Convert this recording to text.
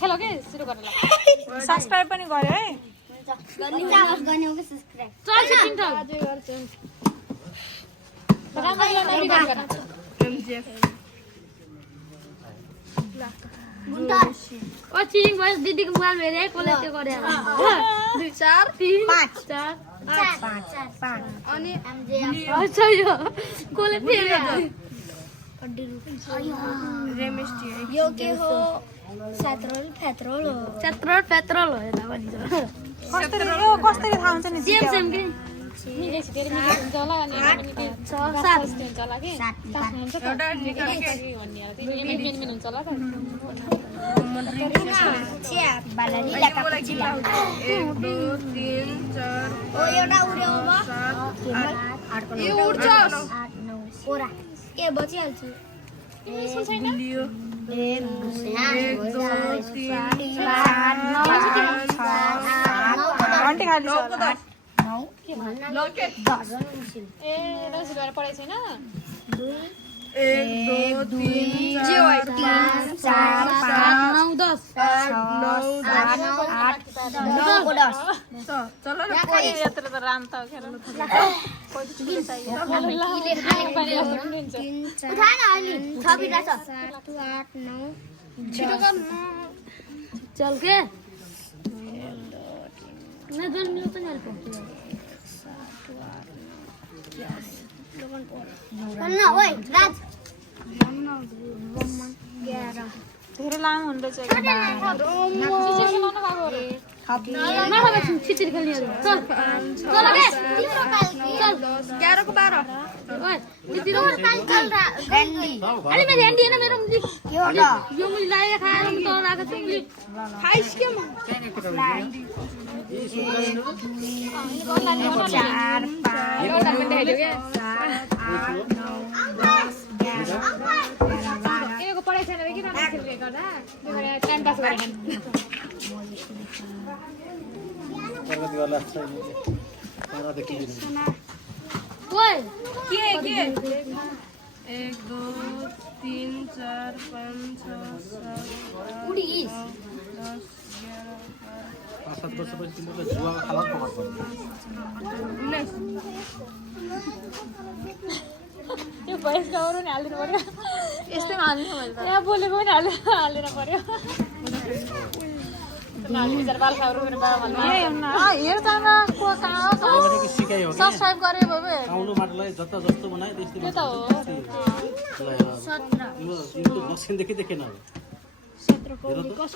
खेल के सुरु गर्न ल सब्स्क्राइब पनि गर्यो है गर्ने हो कि सब्स्क्राइब चल छिटिन्छ अझै गर्छ राम्रो लागि गर्न एमजीएफ ओ चिटिङ भयो दिदीको मोबाइल हेरे कसले त्यो गरे 2 4 3 5 5 अनि अच्छा यो कसले फेरि रेमिस्टी यो के हो सेट्रोल फेट्रोल हो पेट्रोल हो यता पनि कसरी थाहा हुन्छ नि सेम सेम के निकै छिटेर निकै हुन्छ होला अनि निकै 6 7 हुन्छ होला के 5 हुन्छ त एउटा निकाल के भन्ने होला त्यो मेन हुन्छ होला त बालानी मलाई किन 1 2 3 4 ओ एउटा उड्यो अब 8 यो उड्छ 8 9 ओरा के बचिहाल्छु लियो 1 2 3 4 घन्टे खाली छ 9 लके 10 ए रस गरेर पढाइ छैन 1 2 3 4 5 9 10 चल न यत्र त राम त खेल्नु चल के मैं दोन मिनट तो नहीं पहुंच धेरै लामो हुँदैछ छिटिर खेल्ने चल चल के चल 11 को 12 ओए अरे मैं ध्यान दिए ना मेरा मुझे यो मुझे लाए खाया तो राख तुम खाइस के म 4 5 पढाइ छैन कि न खेल्ने गर्दा टाइम पास गरेन ओए के 1 2 3 4 5 6 7 उडीस 5-7 वर्षपछि तिमीले जुवा खालात पकड पर्छ यो भएसको अरू नि हालिदिनु पर्यो यस्तैमा हाल्नु मैले त यहाँ बोलेको पनि हालेर पर्यो सब्सक्राइब गरे बाबु आउनु माटलाई जता जस्तो बनाए त्यस्तै त्यो त हो यो मसिनदेखि देखेन अब 17 कसको